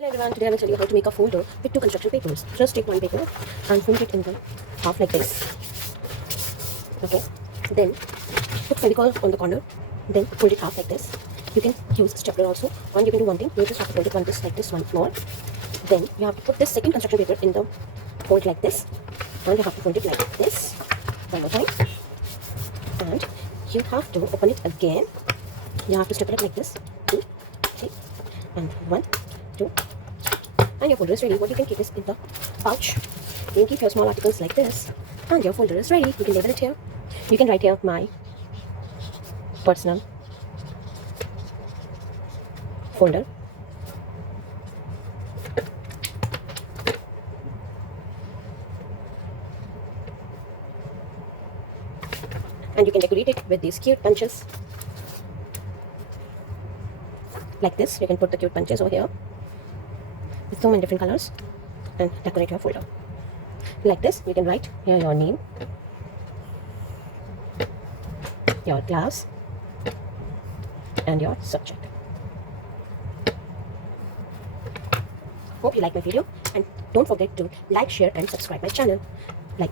Hello everyone, today I will tell you how to make a folder with two construction papers. Just take one paper and fold it in the half like this. Okay. Then put fevicol on the corner. Then fold it half like this. You can use stapler also. And you can do one thing. You just have to fold it one this like this, one more. Then you have to put this second construction paper in the fold like this. And you have to fold it like this. One more time. And you have to open it again. You have to staple it like this. 2, 3, and 1, 2. And your folder is ready. What you can keep is in the pouch. You can keep your small articles like this. And your folder is ready. You can label it here. You can write here my personal folder. And you can decorate it with these cute bunches. Like this. You can put the cute bunches over here with so many different colors and decorate your folder. Like this, you can write here your name, your class, and your subject. Hope you like my video, and don't forget to like, share, and subscribe my channel. Like